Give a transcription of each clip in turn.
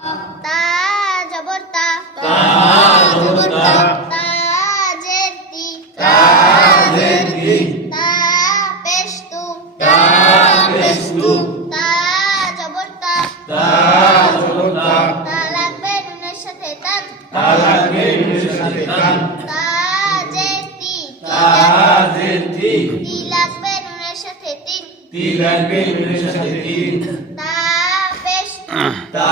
তা জবর তা, তা জবর তা, তা জের তি, তা জের তি, তা পেশ তু, তা পেশ তু, তা জবর তা, তা জবর তা, তা লাগবে নুনের সাথে তান, তা লাগবে নুনের সাথে তান, তা জের তি, তা জের তি, তি লাগবে নুনের সাথে তিন, তি লাগবে নুনের সাথে তিন, তা পেশ তু, তা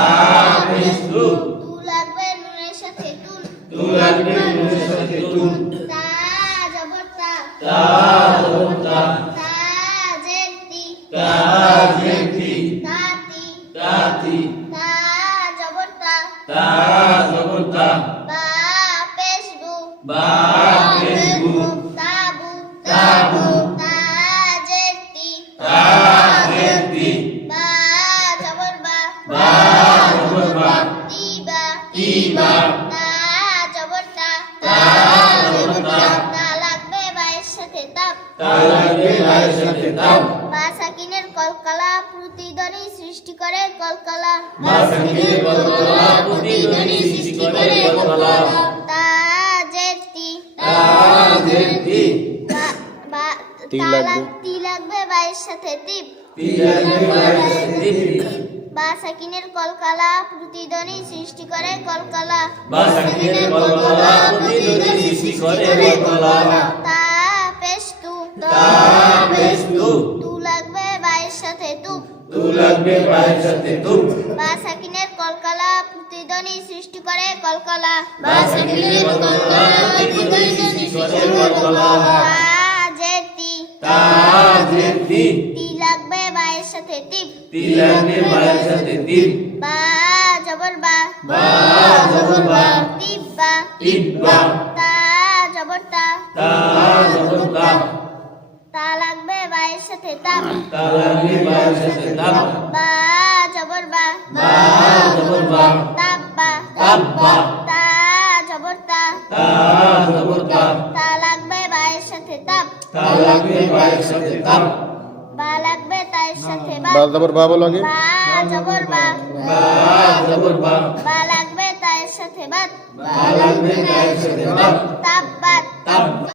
পেশ তু, তু লাগবে নুনের সাথে তুন, তু লাগবে নুনের সাথে তুন, তা জবর তা, তা জবর তা, তা জের তি, তা জের তি, তা তি, তা তি, তা জবর তা, তা জবর তা, বা পেশ বু, বা পেশ বু, তাবু, তাবু, তা জের তি, তা জের তি, বা জবর বা, বা জবর বা, তিবা, তিবা, তা জবর তা, তা জবর তা, তা লাগবে বায়ের সাথে তাপ, তা লাগবে বায়ের সাথে তাপ, বা সাকিনের কলকলা প্রতিধ্বনি সৃষ্টি করে কলকলা, বা সাকিনের কলকলা প্রতিধ্বনি সৃষ্টি করে কলকলা, তা জের তি, তা জের তি, তি লাগবে বায়ের সাথে তিপ, তি লাগবে বায়ের সাথে তি, বা সাকিনের কলকলা প্রতিধ্বনি সৃষ্টি করে কলকলা, বা সাকিনের কলকলা প্রতিধ্বনি সৃষ্টি করে কলকলা, তা পেশ তু, তা পেশ তু, তু লাগবে বায়ের সাথে তুপ, তু লাগবে বায়ের সাথে তুপ, বা সাকিনের কলকলা প্রতিধ্বনি সৃষ্টি করে কলকলা, বা সাকিনের কলকলা প্রতিধ্বনি সৃষ্টি করে কলকলা, তা জের তি, তা জের তি, তি লাগবে বায়ের সাথে তিপ, তি লাগবে বায়ের সাথে তিপ, বা জবর বা, বা জবর বা, তিব্বা, তিব্বা, তা জবর তা, তা জবর তা, তা লাগবে বায়ের সাথে তাপ, তা লাগবে বায়ের সাথে তাপ, বা জবর বা, বা জবর বা, তাব্বা, তাব্বা, তা জবর তা, তা জবর তা, তা লাগবে বায়ের সাথে তাপ, তা লাগবে বায়ের সাথে তাপ, বা লাগবে তায়ের সাথে বা, বা জবর বা বলো আগে। বা জবর বা, বা জবর বা, বা লাগবে তায়ের সাথে বাত, বা লাগবে বায়ের সাথে বাত, তাব্বাত, তাব